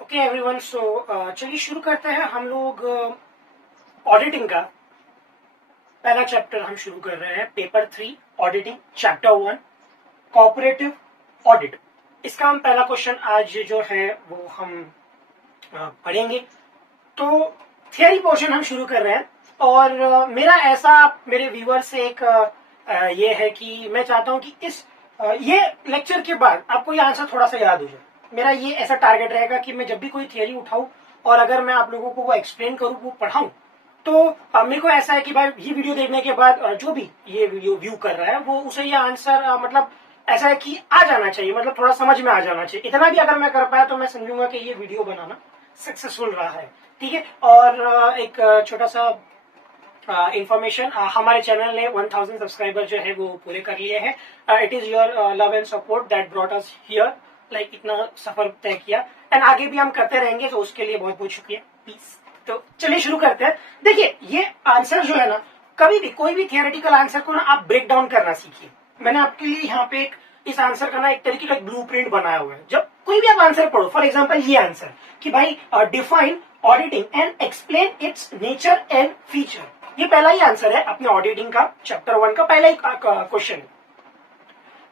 Okay everyone, सो चलिए शुरू करते हैं। हम लोग ऑडिटिंग का पहला चैप्टर हम शुरू कर रहे हैं। Paper 3 auditing chapter 1 cooperative audit. इसका हम पहला क्वेश्चन आज जो है वो हम पढ़ेंगे। तो थियरी पोर्शन हम शुरू कर रहे हैं और मेरा ऐसा मेरे व्यूअर से एक ये है कि मैं चाहता हूं कि इस ये लेक्चर के बाद आपको ये आंसर थोड़ा सा याद हो जाए। मेरा ये ऐसा टारगेट रहेगा कि मैं जब भी कोई थियरी उठाऊं और अगर मैं आप लोगों को वो एक्सप्लेन करूं, वो पढ़ाऊं, तो मेरे को ऐसा है कि भाई ये वीडियो देखने के बाद जो भी ये वीडियो व्यू कर रहा है वो उसे ये आंसर मतलब ऐसा है कि आ जाना चाहिए, मतलब थोड़ा समझ में आ जाना चाहिए। इतना भी अगर मैं कर पाया तो मैं समझूंगा कि ये वीडियो बनाना सक्सेसफुल रहा है। ठीक है। और एक छोटा सा इंफॉर्मेशन, हमारे चैनल ने 1000 सब्सक्राइबर जो है वो पूरे कर लिए हैं। It is your love and support that brought us here, like इतना सफर तय किया एंड आगे भी हम करते रहेंगे, तो उसके लिए बहुत बहुत शुक्रिया, प्लीज। तो चलिए शुरू करते हैं। देखिए, ये आंसर जो है ना, कभी भी कोई भी थियोरेटिकल आंसर को ना आप ब्रेक डाउन करना सीखिए। मैंने आपके लिए यहाँ पे इस आंसर का ना एक तरीके का ब्लूप्रिंट बनाया हुआ है। जब कोई भी आप आंसर पढ़ो, फॉर एग्जांपल ये आंसर कि भाई define auditing and explain its nature and feature, ये पहला ही आंसर है अपने ऑडिटिंग का चैप्टर 1 का पहला ही क्वेश्चन है।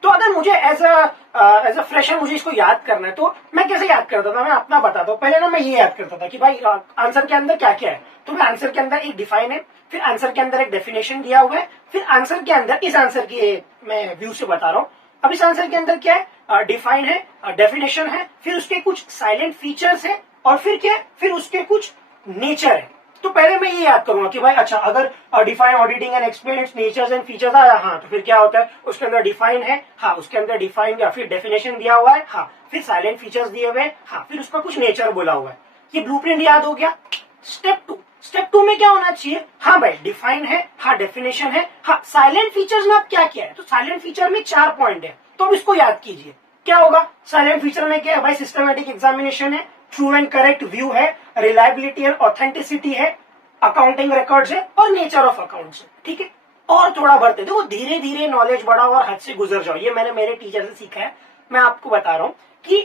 तो अगर मुझे एज अ फ्रेशर मुझे इसको याद करना है तो मैं कैसे याद करता था, मैं अपना बताता हूँ। पहले ना मैं ये याद करता था कि भाई आंसर के अंदर क्या क्या है। तो मैं आंसर के अंदर एक डिफाइन है, फिर आंसर के अंदर एक डेफिनेशन दिया हुआ है, फिर आंसर के अंदर इस आंसर की मैं व्यू से बता रहा हूँ। अब इस आंसर के अंदर क्या है, डिफाइन है, डेफिनेशन है, फिर उसके कुछ साइलेंट फीचर्स है और फिर क्या है, फिर उसके कुछ नेचर है। तो पहले मैं ये याद करूंगा कि भाई अच्छा, अगर define auditing and explain its natures and features आया, हाँ, तो फिर क्या होता है, उसके अंदर डिफाइन है, हाँ, उसके अंदर डिफाइन या फिर डेफिनेशन दिया हुआ है, हाँ, फिर साइलेंट फीचर्स दिए हुए, हाँ, फिर उसका कुछ नेचर बोला हुआ है। ये ब्लूप्रिंट याद हो गया। स्टेप टू में क्या होना चाहिए, हाँ भाई, डिफाइन है, हाँ, डेफिनेशन है, हाँ, साइलेंट फीचर्स में अब क्या क्या है, तो साइलेंट फीचर में 4 पॉइंट है। तो अब इसको याद कीजिए, क्या होगा साइलेंट फीचर में, क्या है भाई, सिस्टमैटिक एग्जामिनेशन है, ट्रू एंड करेक्ट व्यू है, रिलायबिलिटी एंड ऑथेंटिसिटी है, अकाउंटिंग रिकॉर्ड्स है और नेचर ऑफ अकाउंट्स है। ठीक है। और थोड़ा बढ़ते देखो, धीरे धीरे नॉलेज बढ़ाओ और हद से गुजर जाओ। ये मैंने मेरे टीचर से सीखा है, मैं आपको बता रहा हूं कि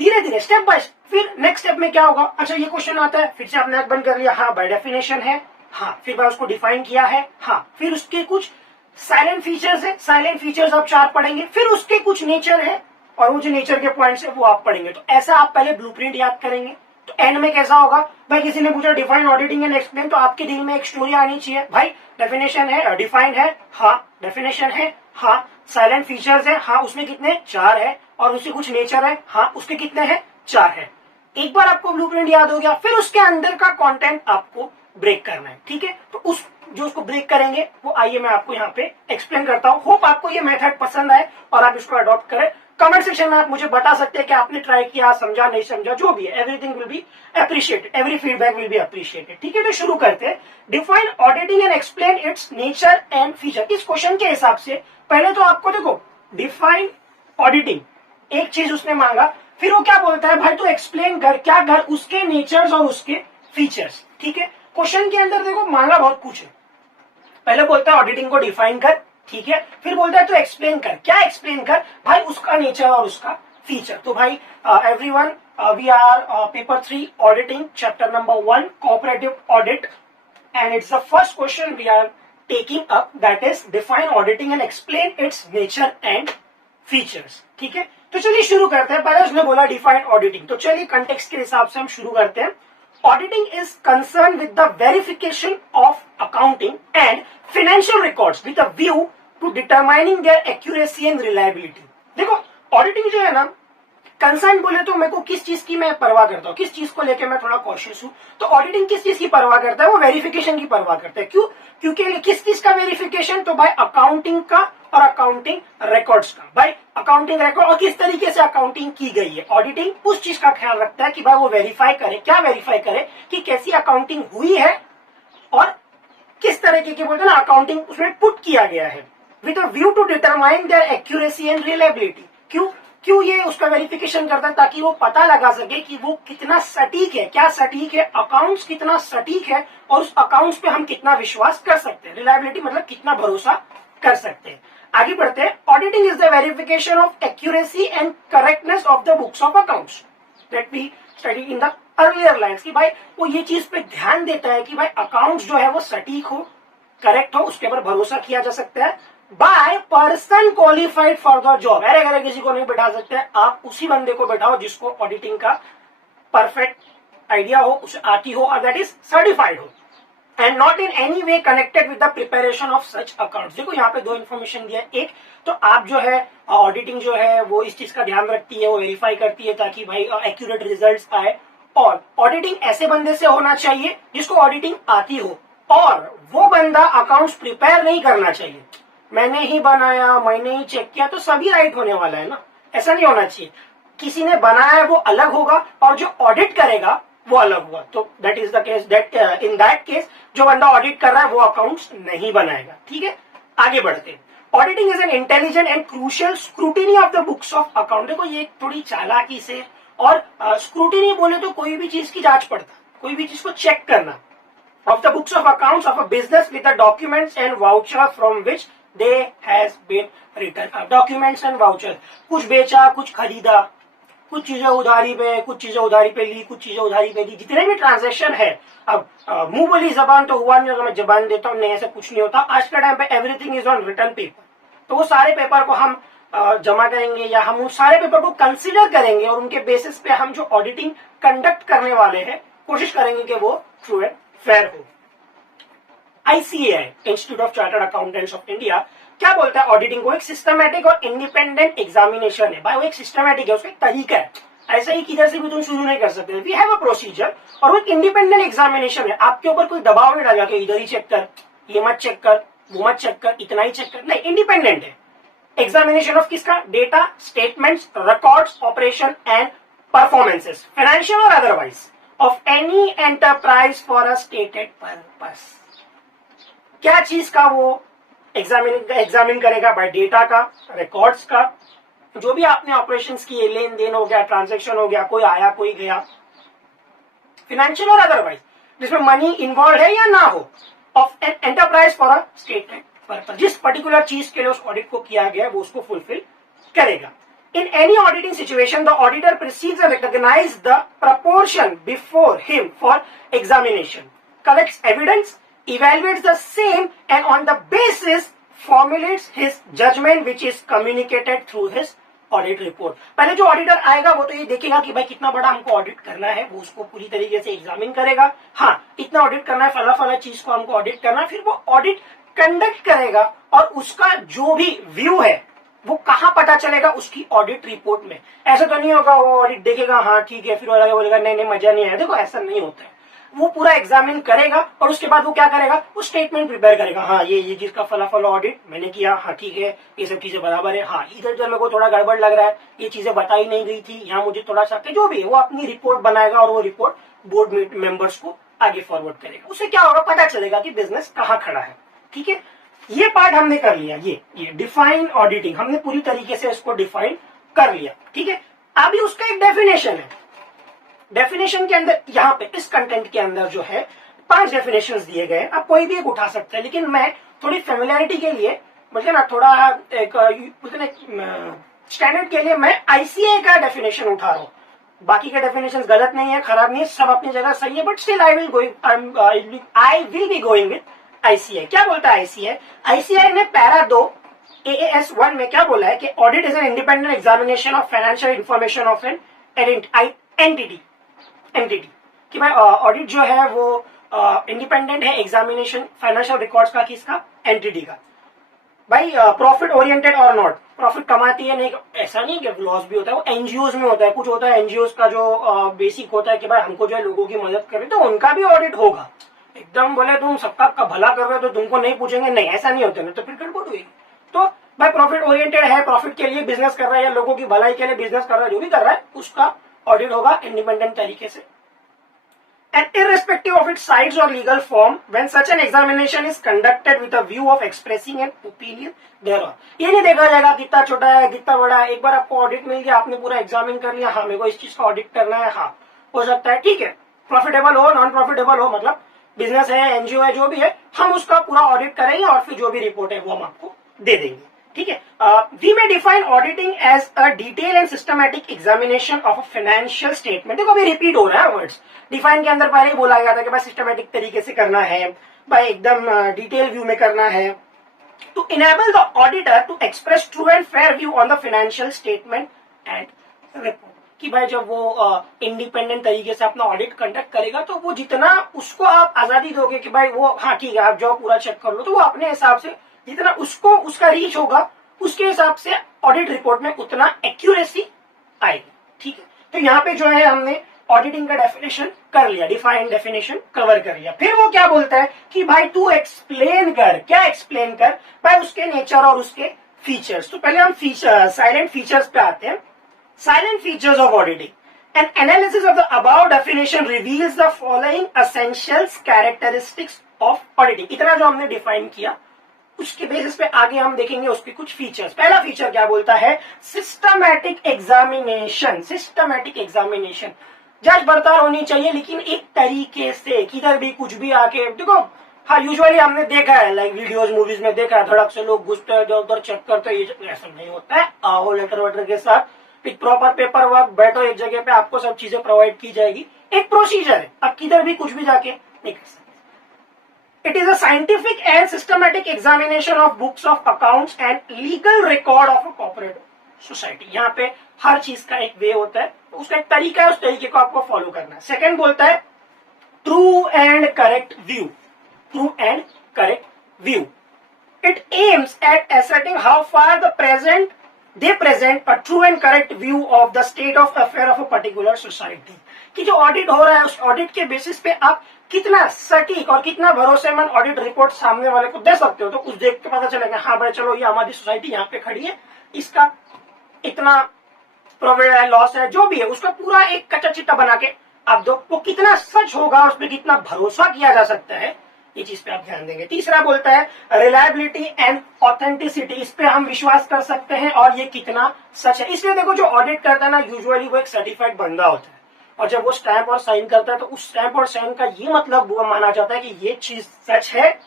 धीरे धीरे स्टेप बाय स्टेप। फिर नेक्स्ट स्टेप में क्या होगा, अच्छा ये क्वेश्चन आता है, फिर से आपने आंख बंद कर लिया, हाँ बाय डेफिनेशन है, हाँ, फिर मैं उसको डिफाइन किया है, हाँ, फिर उसके कुछ साइलेंट फीचर्स है, साइलेंट फीचर्स आप 4 पढ़ेंगे, फिर उसके कुछ नेचर है और वो जो नेचर के पॉइंट्स है वो आप पढ़ेंगे। तो ऐसा आप पहले ब्लूप्रिंट याद करेंगे। तो एंड में कैसा होगा भाई, किसी ने पूछा डिफाइन ऑडिटिंग एंड एक्सप्लेन, तो आपके दिल में एक स्टोरी आनी चाहिए। भाई डेफिनेशन है, डिफाइन है, हाँ, डेफिनेशन है, हाँ, साइलेंट फीचर्स है, हाँ, उसमें कितने 4 है, और उसके कुछ नेचर है, हाँ, उसके कितने हैं 4 है। एक बार आपको ब्लूप्रिंट याद हो गया, फिर उसके अंदर का कंटेंट आपको ब्रेक करना है। ठीक है। तो उस जो उसको ब्रेक करेंगे वो आइए मैं आपको यहाँ पे एक्सप्लेन करता हूँ। होप आपको ये मेथड पसंद आए और आप इसको अडॉप्ट करें। कमेंट सेक्शन में आप मुझे बता सकते हैं कि आपने ट्राई किया, समझा, नहीं समझा, जो भी है, everything will be appreciated, every feedback will be appreciated. ठीक है। तो शुरू करते हैं। Define auditing and explain its nature and feature. इस क्वेश्चन के हिसाब से पहले तो आपको देखो, डिफाइन ऑडिटिंग एक चीज उसने मांगा, फिर वो क्या बोलता है भाई, तो एक्सप्लेन कर, क्या कर, उसके नेचर्स और उसके फीचर्स। ठीक है। क्वेश्चन के अंदर देखो मांगा बहुत कुछ है। पहले बोलता है ऑडिटिंग को डिफाइन कर, ठीक है, फिर बोलता है तो एक्सप्लेन कर, क्या एक्सप्लेन कर भाई, उसका नेचर और उसका फीचर। तो भाई everyone, we are paper 3 auditing chapter number 1 cooperative audit and its the first question we are taking up, that is define auditing and explain its nature and features. ठीक है। तो चलिए शुरू करते हैं। पहले उसने बोला डिफाइन ऑडिटिंग, तो चलिए कंटेक्स्ट के हिसाब से हम शुरू करते हैं। Auditing is concerned with the verification of accounting and financial records with a view to determining their accuracy and reliability. देखो, ऑडिटिंग जो है ना, कंसर्न बोले तो मेरे को किस चीज की मैं परवाह करता हूँ, किस चीज को लेकर मैं थोड़ा कॉशियस हूँ। तो ऑडिटिंग किस चीज की परवाह करता है, वो वेरिफिकेशन की परवाह करता है। क्यों? क्योंकि किस चीज का वेरिफिकेशन, तो भाई अकाउंटिंग का और अकाउंटिंग रिकॉर्ड्स का। भाई अकाउंटिंग रिकॉर्ड और किस तरीके से अकाउंटिंग की गई है, ऑडिटिंग उस चीज का ख्याल रखता है कि भाई वो वेरीफाई करे, क्या वेरीफाई करे कि कैसी अकाउंटिंग हुई है और किस तरीके के बोलते हैं ना अकाउंटिंग उसमें पुट किया गया है, with a view to determine their accuracy and reliability. क्यों ये उसका वेरिफिकेशन करता है, ताकि वो पता लगा सके कि वो कितना सटीक है, क्या सटीक है, अकाउंट्स कितना सटीक है और उस अकाउंट्स पे हम कितना विश्वास कर सकते हैं। रिलायबिलिटी मतलब कितना भरोसा कर सकते हैं। आगे बढ़ते हैं। Auditing is the verification of accuracy and correctness of the books of accounts that we study in the earlier lines कि भाई वो ये चीज पे ध्यान देता है कि भाई अकाउंट्स जो है वो सटीक हो, करेक्ट हो, उसके ऊपर भरोसा किया जा सकता है by person qualified for the job. अरे अगर किसी को नहीं बैठा सकते, आप उसी बंदे को बैठाओ जिसको ऑडिटिंग का परफेक्ट आइडिया हो, उसे आती हो और दैट इज सर्टिफाइड हो and not in any way connected with the preparation of such accounts. देखो यहाँ पे दो इन्फॉर्मेशन दिया, एक तो आप जो है ऑडिटिंग जो है वो इस चीज का ध्यान रखती है, वो वेरीफाई करती है ताकि भाई एक्यूरेट रिजल्ट्स आए, और ऑडिटिंग ऐसे बंदे से होना चाहिए जिसको ऑडिटिंग आती हो, और वो बंदा अकाउंट्स प्रिपेयर नहीं करना चाहिए। मैंने ही बनाया, मैंने ही चेक किया तो सभी राइट होने वाला है ना, ऐसा नहीं होना चाहिए। किसी ने बनाया वो अलग होगा और जो ऑडिट करेगा वो अलग हुआ, तो that is the case that in that case जो बंदा ऑडिट कर रहा है वो अकाउंट्स नहीं बनाएगा। ठीक है, आगे बढ़ते हैं। Auditing is an intelligent and crucial scrutiny of the books of account. देखो ये थोड़ी चालाकी से, और स्क्रूटिनी बोले तो कोई भी चीज की जांच पड़ता, कोई भी चीज को चेक करना, of the books of accounts of a business with the documents and voucher from which they has been return. Documents and voucher, कुछ बेचा, कुछ खरीदा, कुछ चीजें उधारी पे, कुछ चीजें उधारी पे ली, कुछ चीजें उधारी पे ली, जितने भी ट्रांजैक्शन है। अब मुंह बोली जबान तो हुआ नहीं होगा, मैं जबान देता हूँ, नहीं ऐसा कुछ नहीं होता। आज के टाइम पे everything is on return paper, तो वो सारे पेपर को हम जमा करेंगे या हम उन सारे पेपर को कंसिडर करेंगे और उनके बेसिस पे हम जो ऑडिटिंग कंडक्ट करने वाले हैं कोशिश करेंगे कि वो ट्रू एंड फेयर हो। ICAI, institute of chartered accountants of India, क्या बोलता है ऑडिटिंग को? एक सिस्टमैटिक और इंडिपेंडेंट एग्जामिनेशन है। भाई वो एक सिस्टमैटिक है, उसका एक तरीका है, ऐसा ही किधर से भी तुम शुरू नहीं कर सकते। वी हैव अ प्रोसीजर, और वो एक इंडिपेंडेंट एग्जामिनेशन है। आपके ऊपर कोई दबाव नहीं डाला कि इधर ही चेक कर, ये मत चेक कर, वो मत चेक कर, इतना ही चेक कर, नहीं, इंडिपेंडेंट है। एग्जामिनेशन ऑफ किसका? Data, statements, records, operation and performances, financial और otherwise, of any enterprise for a stated purpose. क्या चीज का वो एग्जामिन करेगा? बाय डेटा का, रिकॉर्ड्स का, जो भी आपने ऑपरेशंस किए, लेन देन हो गया, ट्रांजैक्शन हो गया, कोई आया कोई गया, फाइनेंशियल और अदरवाइज, जिसमें मनी इन्वॉल्व है या ना हो, of an enterprise for a stated purpose. जिस पर्टिकुलर चीज के लिए उस ऑडिट को किया गया है वो उसको फुलफिल करेगा। In any auditing situation, the auditor proceeds and recognizes the proportion before him for examination, collects evidence, evaluates the same, and on the basis formulates his judgment, which is communicated through his audit report. पहले जो auditor आएगा वो तो ये देखेगा कि भाई कितना बड़ा हमको ऑडिट करना है, वो उसको पूरी तरीके से एग्जामिन करेगा। हाँ, इतना ऑडिट करना है, फला फला चीज को हमको ऑडिट करना है, फिर वो ऑडिट कंडक्ट करेगा और उसका जो भी व्यू है वो कहां पता चलेगा? उसकी ऑडिट रिपोर्ट में। ऐसा तो नहीं होगा वो ऑडिट देखेगा, हाँ ठीक है, फिर वो बोलेगा नहीं नहीं मजा नहीं आया। देखो ऐसा नहीं होता है, वो पूरा एग्जामिन करेगा और उसके बाद वो क्या करेगा? वो स्टेटमेंट प्रिपेयर करेगा, हाँ ये चीज का फला फला ऑडिट मैंने किया, हाँ ठीक है, ये सब चीजें बराबर है, हाँ इधर जो मेरे को थोड़ा गड़बड़ लग रहा है, ये चीजें बताई नहीं गई थी, यहाँ मुझे थोड़ा सा, जो भी है वो अपनी रिपोर्ट बनाएगा और वो रिपोर्ट बोर्ड मेंबर्स को आगे फॉरवर्ड करेगा। उससे क्या होगा? पता चलेगा कि बिजनेस कहाँ खड़ा है। ठीक है, ये पार्ट हमने कर लिया। ये डिफाइन ऑडिटिंग हमने पूरी तरीके से इसको डिफाइन कर लिया। ठीक है, अभी उसका एक डेफिनेशन है। डेफिनेशन के अंदर यहाँ पे इस कंटेंट के अंदर जो है 5 डेफिनेशंस दिए गए। आप कोई भी एक उठा सकते हैं, लेकिन मैं थोड़ी फेमिलियरिटी के लिए, मतलब ना थोड़ा एक स्टैंडर्ड के लिए मैं ICAI का डेफिनेशन उठा रहा हूँ। बाकी के डेफिनेशन गलत नहीं है, खराब नहीं है, सब अपनी जगह सही है, but still I will be going with ICAI। क्या बोलता है ICAI? ICAI ने पैरा 2 AAS 1 में क्या बोला है कि audit is an independent examination of financial information of an entity कि भाई ऑडिट जो है वो इंडिपेंडेंट है एग्जामिनेशन फाइनेंशियल रिकॉर्ड्स का, किसका? एंटिटी का। भाई प्रॉफिट ओरिएंटेड और नॉट, प्रॉफिट कमाती है नहीं, ऐसा नहीं कि लॉस भी होता है, वो एनजीओज में होता है। कुछ होता है एनजीओज का जो बेसिक होता है कि भाई हमको जो है लोगों की मदद करें, तो उनका भी ऑडिट होगा। एकदम बोले तुम सबका का भला कर रहे हो तो तुमको नहीं पूछेंगे, नहीं ऐसा नहीं होता, नहीं तो फिर गड़बड़ हुई। तो भाई प्रॉफिट ओरिएंटेड है, प्रॉफिट के लिए बिजनेस कर रहा है या लोगों की भलाई के लिए बिजनेस कर रहा है, जो भी कर रहा है उसका ऑडिट होगा इंडिपेंडेंट तरीके से। And irrespective of its size or legal form, when such an examination is conducted with a view of expressing an opinion thereof, ये नहीं देखा जाएगा कितना छोटा है कितना बड़ा है। एक बार आपको ऑडिट मिल गया, आपने पूरा एग्जामिन कर लिया, हाँ मेरे को इस चीज का ऑडिट करना है, हाँ हो सकता है, ठीक है, प्रॉफिटेबल हो नॉन प्रॉफिटेबल हो, मतलब बिजनेस है एनजीओ है जो भी है, हम उसका पूरा ऑडिट करेंगे और फिर जो भी रिपोर्ट है वो हम आपको दे देंगे। ठीक है। वी में define auditing as a detail and systematic examination of a financial statement. देखो अभी रिपीट हो रहा है वर्ड्स, डिफाइन के अंदर पहले ही बोला गया था कि भाई सिस्टमैटिक तरीके से करना है, भाई एकदम डिटेल व्यू में करना है। To enable the auditor to express true and fair view on the financial statement and report, कि भाई जब वो इंडिपेंडेंट तरीके से अपना ऑडिट कंडक्ट करेगा तो वो जितना उसको आप आजादी दोगे कि भाई वो हाँ ठीक है आप जाओ पूरा चेक कर लो, तो वो अपने हिसाब से जितना उसको उसका रीच होगा उसके हिसाब से ऑडिट रिपोर्ट में उतना एक्यूरेसी आएगी। ठीक है, तो यहाँ पे जो है हमने ऑडिटिंग का डेफिनेशन कर लिया, डिफाइंड डेफिनेशन कवर कर लिया। फिर वो क्या बोलता है कि भाई तू एक्सप्लेन कर, क्या एक्सप्लेन कर, भाई उसके नेचर और उसके फीचर्स। तो पहले हम साइलेंट फीचर्स पे आते हैं। Silent features of auditing. An analysis of the above definition reveals the following essentials characteristics of auditing. इतना जो हमने डिफाइन किया उसके बेसिस पे आगे हम देखेंगे उसके कुछ फीचर्स। पहला फीचर क्या बोलता है, सिस्टमैटिक एग्जामिनेशन। सिस्टमैटिक एग्जामिनेशन, जांच पड़ताल होनी चाहिए लेकिन एक तरीके से, किधर भी कुछ भी आके देखो। हाँ यूजुअली हमने देखा है लाइक वीडियोस मूवीज में देखा है, धड़क से लोग घुसते हैं उधर चेक करते हैं, ये ऐसा नहीं होता है। आओ लेटर वेटर के साथ एक प्रॉपर पेपर वर्क, बैठो एक जगह पे, आपको सब चीजें प्रोवाइड की जाएगी, एक प्रोसीजर है, अब किधर भी कुछ भी जाके नहीं कर सकते। It is a scientific and systematic examination of books of accounts and legal record of a cooperative society. यहाँ पे हर चीज का एक वे होता है, उसका एक तरीका है, उस तरीके को आपको फॉलो करना है। सेकेंड बोलता है true and correct view. True and correct view, it aims at asserting how far the present they present a true and correct view of the state of affair of a particular society। कि जो audit हो रहा है उस audit के basis पे आप कितना सटीक और कितना भरोसेमंद ऑडिट रिपोर्ट सामने वाले को दे सकते हो। तो कुछ देख के पता चलेगा हाँ भाई चलो ये हमारी सोसाइटी यहाँ पे खड़ी है, इसका इतना प्रॉफिट है, लॉस है, जो भी है उसका पूरा एक कच्चा चिट्टा बना के आप दो, वो कितना सच होगा, उस पर कितना भरोसा किया जा सकता है, ये चीज पे आप ध्यान देंगे। तीसरा बोलता है रिलायबिलिटी एंड ऑथेंटिसिटी, इस पे हम विश्वास कर सकते हैं और ये कितना सच है। इसलिए देखो जो ऑडिट करता है ना यूजुअली वो एक सर्टिफाइड बंदा होता है, और जब वो स्टैंप और साइन करता है तो उस स्टैंप और साइन का ये मतलब वो माना जाता है कि ये चीज सच है,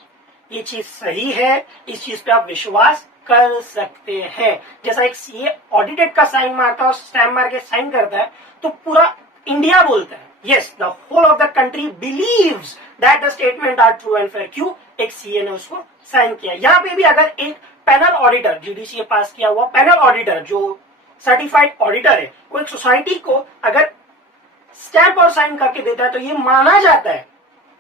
ये चीज सही है, इस चीज पे आप विश्वास कर सकते हैं। जैसा एक सीए ऑडिटेड का साइन मारता है और स्टैंप मार के साइन करता है तो पूरा इंडिया बोलता है yes, the whole of the country believes that the statement are true and fair। क्यों? एक सीए ने उसको साइन किया। यहाँ पे भी अगर एक पैनल ऑडिटर, जीडीसीए पास किया हुआ पैनल ऑडिटर जो सर्टिफाइड ऑडिटर है, वो एक सोसाइटी को अगर स्टैंप और साइन करके देता है तो ये माना जाता है,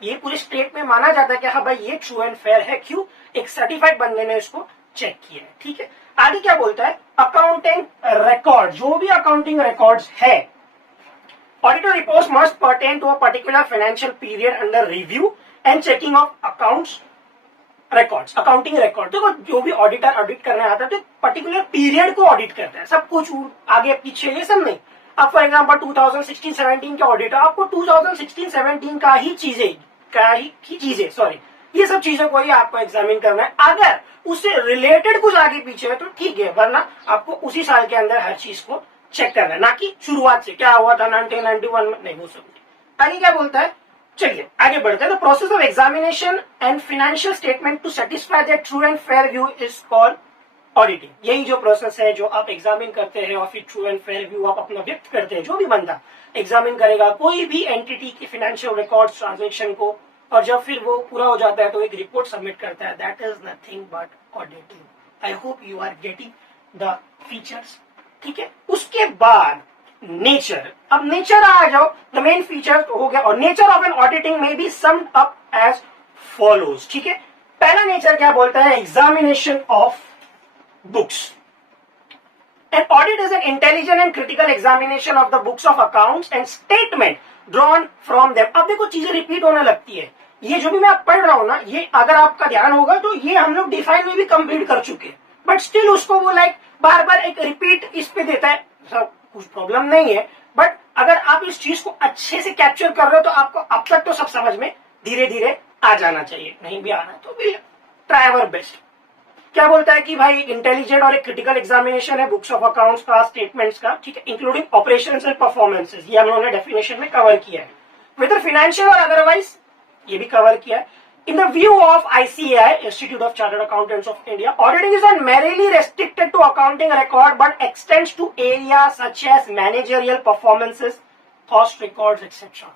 ये पूरे स्टेट में माना जाता है कि हाँ भाई ये ट्रू एंड फेयर है। क्यों? एक सर्टिफाइड बंदे ने इसको चेक किया है। ठीक है, आगे क्या बोलता है, अकाउंटिंग रिकॉर्ड, जो भी अकाउंटिंग रिकॉर्ड्स है, auditor reports must pertain to a particular financial period under review and checking of accounts records। accounting record देखो जो भी ऑडिटर ऑडिट करने आता है तो पर्टिकुलर पीरियड को ऑडिट करता है, सब कुछ आगे पीछे ये सब नहीं। अब फॉर एग्जांपल 2016-17 के ऑडिटर आपको 2016-17 का ही चीजें सॉरी ये सब चीजों को ही आपको एग्जामिन करना है। अगर उससे रिलेटेड कुछ आगे पीछे है तो ठीक है, वरना आपको उसी साल के अंदर हर चीज को चेक करना है, ना कि शुरुआत से क्या हुआ था 1991 में, नहीं वो सब। आगे क्या बोलता है, चलिए आगे बढ़ते हैं। The process of examination and financial statement to satisfy that true and fair view is called auditing. यही जो प्रोसेस है जो आप एग्जामिन करते हैं और फिर ट्रू एंड फेयर व्यू आप अपना व्यक्त करते हैं। जो भी बंदा एग्जामिन करेगा कोई भी एंटिटी की फाइनेंशियल रिकॉर्ड ट्रांजेक्शन को, और जब फिर वो पूरा हो जाता है तो एक रिपोर्ट सबमिट करता है, that is nothing but auditing. I hope you are getting the features. ठीक है, उसके बाद नेचर। अब नेचर आ जाओ, द मेन फीचर हो गया, और नेचर ऑफ एन ऑडिटिंग में be summed up as follows. ठीक है, पहला नेचर क्या बोलता है, examination of books. An audit is an intelligent and critical examination of the books of accounts and statement drawn from them. अब देखो चीजें रिपीट होने लगती है, ये जो भी मैं पढ़ रहा हूं ना, ये अगर आपका ध्यान होगा तो ये हम लोग डिफाइन में भी कंप्लीट कर चुके हैं, बट स्टिल उसको वो लाइक बार बार एक रिपीट इस पे देता है। सब कुछ प्रॉब्लम नहीं है, बट अगर आप इस चीज को अच्छे से कैप्चर कर रहे हो तो आपको अब तक तो सब समझ में धीरे धीरे आ जाना चाहिए। नहीं भी आना तो भी ट्राई अवर बेस्ट। क्या बोलता है कि भाई इंटेलिजेंट और एक क्रिटिकल एग्जामिनेशन है बुक्स ऑफ अकाउंट्स का, स्टेटमेंट्स का, ठीक है, इंक्लूडिंग ऑपरेशंस एंड परफॉर्मेंसेस, ये हम लोगों ने डेफिनेशन में कवर किया है। वेदर फाइनेंशियल और अदरवाइज, ये भी कवर किया है। In the view of ICAI, Institute of Chartered Accountants of India, auditing is not merely restricted to accounting record but extends to areas such as managerial performances, cost records, etc.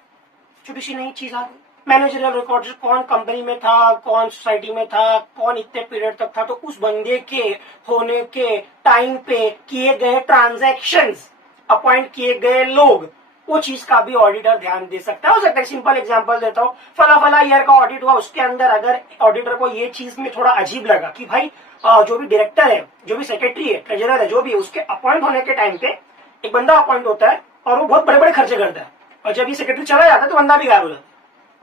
छोटी सी नई चीज आ गई, managerial records, कौन company में था, कौन society में था, कौन इतने पीरियड तक था, तो उस बंदे के होने के टाइम पे किए गए ट्रांजैक्शंस, अपॉइंट किए गए लोग, वो चीज का भी ऑडिटर ध्यान दे सकता है। हो सकता है सिंपल एग्जांपल देता हूँ, फला फला ईयर का ऑडिट हुआ, उसके अंदर अगर ऑडिटर को ये चीज में थोड़ा अजीब लगा कि भाई जो भी डायरेक्टर है, जो भी सेक्रेटरी है, ट्रेजरर है, जो भी, उसके अपॉइंट होने के टाइम पे एक बंदा अपॉइंट होता है और वो बहुत बड़े बड़े खर्चे करता है, और जब ये सेक्रेटरी चला जाता है तो बंदा भी गायब हो जाता है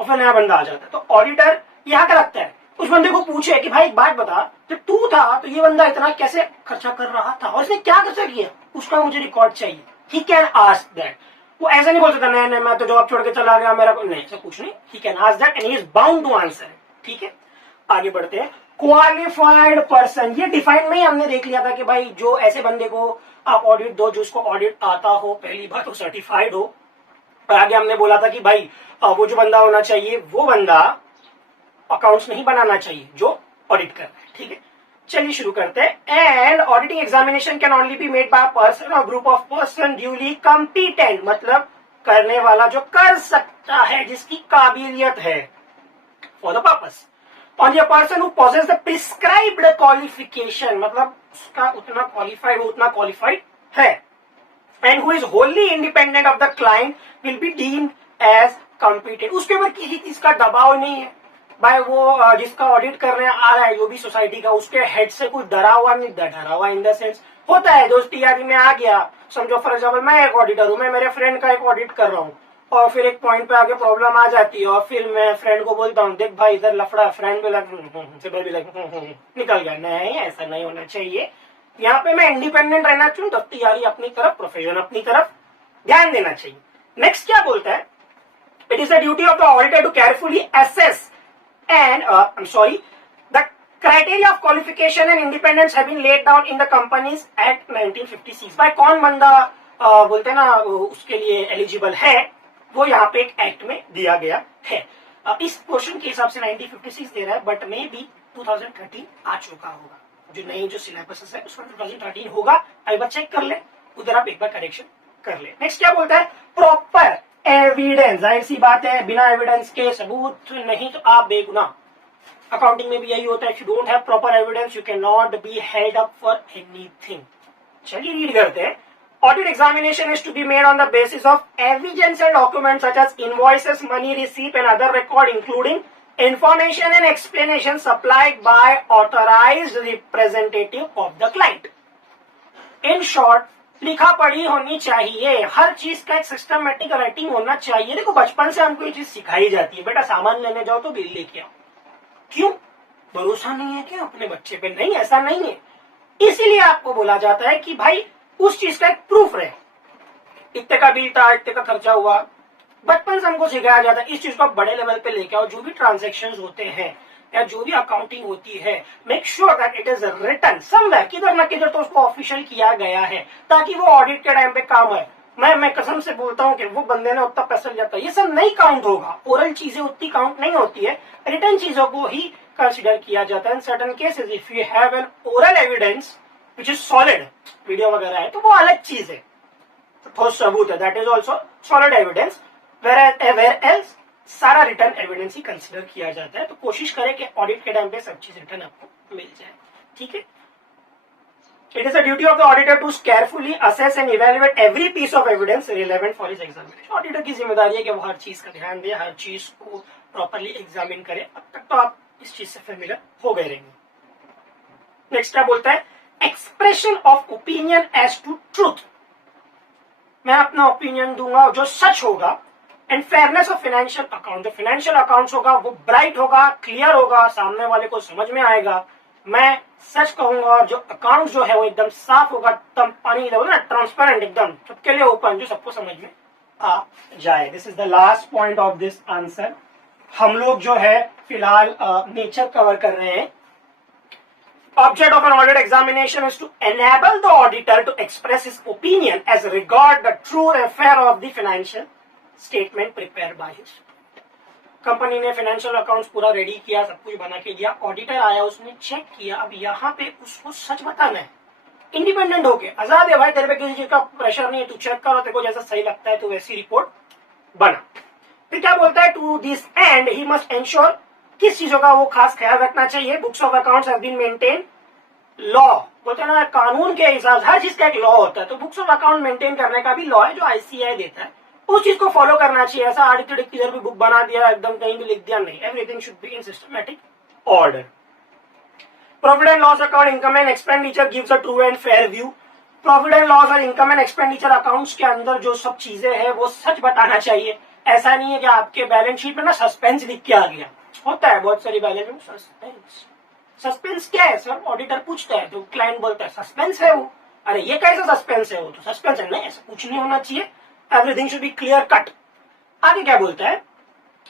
और फिर नया बंदा आ जाता है। तो ऑडिटर यहाँ का रखता है, उस बंदे को पूछे कि भाई एक बात बता, जब तू था तो ये बंदा इतना कैसे खर्चा कर रहा था और इसने क्या खर्चा किया, उसका मुझे रिकॉर्ड चाहिए। ही कैन आस्क दैट। वो ऐसा नहीं बोल सकता नहीं नहीं मैं तो जॉब छोड़ के चला गया, मेरा नहीं, ऐसा कुछ नहीं। He can ask that and he is bound to answer. ठीक है, आगे बढ़ते हैं। क्वालिफाइड पर्सन, ये डिफाइन में ही हमने देख लिया था कि भाई जो ऐसे बंदे को आप ऑडिट दो जिसको ऑडिट आता हो, पहली बात तो सर्टिफाइड हो, और आगे हमने बोला था कि भाई वो जो बंदा होना चाहिए वो बंदा अकाउंट्स नहीं बनाना चाहिए जो ऑडिट कर रहा है। ठीक है, चलिए शुरू करते हैं। And auditing examination can only be made by person और group of person duly competent, मतलब करने वाला जो कर सकता है, जिसकी काबिलियत है, फॉर द पर्पस। और ये person who possess the prescribed qualification, मतलब उसका उतना क्वालिफाइड, वो उतना क्वालिफाइड है, and who is wholly independent of the client will be deemed as competent. उसके ऊपर किसी चीज का दबाव नहीं है भाई, वो जिसका ऑडिट करने आ रहा है जो भी सोसाइटी का, उसके हेड से कुछ डरा हुआ नहीं, डरा हुआ इन द सेंस होता है दोस्ती यारी में आ गया, समझो फॉर एग्जाम्पल मैं एक ऑडिटर हूँ, मैं मेरे फ्रेंड का एक ऑडिट कर रहा हूँ और फिर एक पॉइंट पे आगे प्रॉब्लम आ जाती है और फिर मैं फ्रेंड को बोलता हूँ देख भाई इधर लफड़ा, फ्रेंड भी निकल गया, नहीं ऐसा नहीं होना चाहिए। यहाँ पे मैं इंडिपेंडेंट रहना चाहिए, दोस्ती यारी अपनी तरफ, प्रोफेशन अपनी तरफ, ध्यान देना चाहिए। नेक्स्ट क्या बोलता है, it is the duty of the auditor to carefully assess and I'm sorry, the criteria of qualification and independence have been laid down in the Companies Act 1956। भाई कौन बंदा बोलते हैं ना उसके लिए एलिजिबल है, वो यहाँ पे एक एक्ट में दिया गया है। इस क्वेश्चन के हिसाब से 1956 दे रहा है, बट मे बी 2013 आ चुका होगा, जो नई जो सिलेबस है उसका 2013 होगा, एक बार चेक कर ले, उधर आप एक बार करेक्शन कर ले। नेक्स्ट क्या बोलता है, प्रॉपर एविडेंस, जाहिर सी बात है बिना एविडेंस के सबूत नहीं तो आप बेगुनाह। अकाउंटिंग में भी यही होता है, if you don't have proper evidence you can not be held up for anything. चलिए रीड करते हैं। Audit examination is to be made on the basis of evidence and document such as invoices, money receipt and other record including information and explanation supplied by authorised representative of the client. In short लिखा पढ़ी होनी चाहिए, हर चीज का एक systematic writing होना चाहिए। देखो बचपन से हमको ये चीज सिखाई जाती है, बेटा सामान लेने जाओ तो बिल लेके आओ। क्यों, भरोसा नहीं है क्या अपने बच्चे पे? नहीं, ऐसा नहीं है। इसीलिए आपको बोला जाता है कि भाई उस चीज का एक प्रूफ रहे, इतने का बिल था, इतने का खर्चा हुआ। बचपन से हमको सिखाया जाता है इस चीज को बड़े लेवल पे लेके आओ, जो भी ट्रांजेक्शन होते हैं या जो भी अकाउंटिंग होती है, make sure that it is written somewhere, किधर ना किधर तो उसको ऑफिशियल किया गया है, ताकि वो ऑडिट के टाइम पे काम है। मैं कसम से बोलता हूँ कि वो बंदे ने उतना पैसा लिया था, ये सब नहीं काउंट होगा। ओरल चीजें उतनी काउंट नहीं होती है, रिटन चीजों को ही कंसिडर किया जाता है। In certain cases if you have an oral evidence which is solid, video वगैरह है, तो वो अलग चीज है, ठोस सबूत है, that is also solid evidence. Where else सारा रिटर्न एविडेंस ही कंसिडर किया जाता है। तो कोशिश करें कि ऑडिट के टाइम पे सब चीज रिटर्न आपको मिल जाए। ठीक है, it is a duty of the auditor to carefully assess and evaluate every piece of evidence relevant for his examination. Auditor की जिम्मेदारी है कि वो हर चीज का ध्यान दे, हर चीज को प्रॉपरली एग्जामिन करे। अब तक तो आप इस चीज से फेमिलियर हो गए रहेंगे। नेक्स्ट क्या बोलता है, expression of opinion as to truth, मैं अपना ओपिनियन दूंगा जो सच होगा। And fairness of financial account, जो फाइनेंशियल अकाउंट्स होगा वो ब्राइट होगा, क्लियर होगा, सामने वाले को समझ में आएगा। मैं सच कहूंगा और जो अकाउंट जो है वो एकदम साफ होगा, एकदम पानी ना ट्रांसपेरेंट, एकदम सबके लिए ओपन, जो सबको समझ में आ जाए। This is the last point of this answer. हम लोग जो है फिलहाल नेचर कवर कर रहे हैं। Object of an audit examination is to enable the auditor to express his opinion as regard the true affair of the financial statement prepared by his. Company ने financial accounts पूरा ready किया, सब कुछ बना के दिया, ऑडिटर आया, उसने चेक किया। अब यहाँ पे उसको सच बताना है, इंडिपेंडेंट होके, आजाद है भाई, तेरे पे किसी चीज का प्रेशर नहीं है, तू चेक करो, तेरे को जैसा सही लगता है तो वैसी रिपोर्ट बना। फिर क्या बोलता है, to this and he must ensure, किस चीजों का वो खास ख्याल रखना चाहिए, books of accounts have been maintain, law बोलते हैं ना, कानून के हिसाब से हर चीज का एक लॉ होता है, तो बुक्स ऑफ अकाउंट मेंटेन करने का भी लॉ है जो आईसीआई देता है, उस चीज को फॉलो करना चाहिए। ऐसा आर्टिकल किधर भी बुक बना दिया, एकदम कहीं भी लिख दिया, नहीं, everything should be in systematic order. Profit and loss account, income and expenditure gives a true and fair view. Profit and loss और इनकम एंड एक्सपेंडिचर अकाउंट्स के अंदर जो सब चीजें हैं वो सच बताना चाहिए। ऐसा नहीं है कि आपके बैलेंस शीट में ना सस्पेंस लिख के आ गया, होता है बहुत सारी बैलेंस में सस्पेंस। सस्पेंस क्या है सर, ऑडिटर पूछता है तो क्लाइंट बोलता है सस्पेंस है वो। अरे ये कैसा सस्पेंस है, वो तो सस्पेंस है, नहीं ऐसा कुछ नहीं होना चाहिए, everything should be clear cut. आगे क्या बोलता है,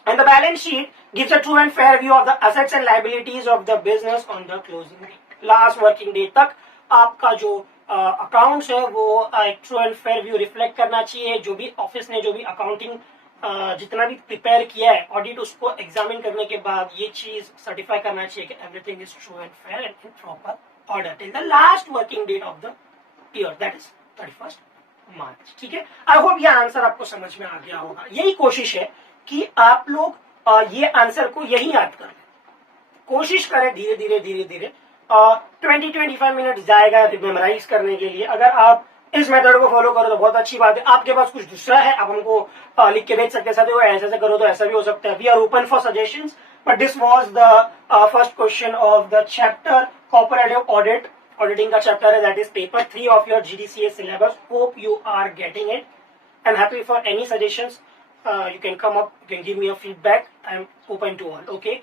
and the balance sheet gives a true and fair view of the assets and liabilities of the business on the closing date. Last working day तक आपका जो अकाउंट्स है वो एक true and fair view reflect करना चाहिए। जो भी ऑफिस ने जो भी अकाउंटिंग जितना भी प्रिपेयर किया है ऑडिट, उसको एग्जामिन करने के बाद ये चीज सर्टिफाई करना चाहिए कि everything is true and fair and in proper order till the last working date of the year, that is 31 March. ठीक है, आई होप ये आंसर आपको समझ में आ गया होगा। यही कोशिश है कि आप लोग ये आंसर को यही याद कर लें, कोशिश करें धीरे धीरे धीरे धीरे। 20-25 मिनट जाएगा मेमोराइज करने के लिए। अगर आप इस मेथड को फॉलो करो तो बहुत अच्छी बात है। आपके पास कुछ दूसरा है, आप हमको लिख के भेज सकते हैं, ऐसे ऐसे करो तो ऐसा भी हो सकता है। We are open for suggestions, but this was the first question of the chapter cooperative audit. Auditing का चैप्टर है, that is paper 3 of your GDCA syllabus. Hope you are getting it. I am happy for any suggestions. You can come up, you can give me a feedback. I'm open to all. Okay.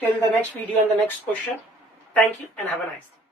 Till the next video and the next question. Thank you and have a nice day.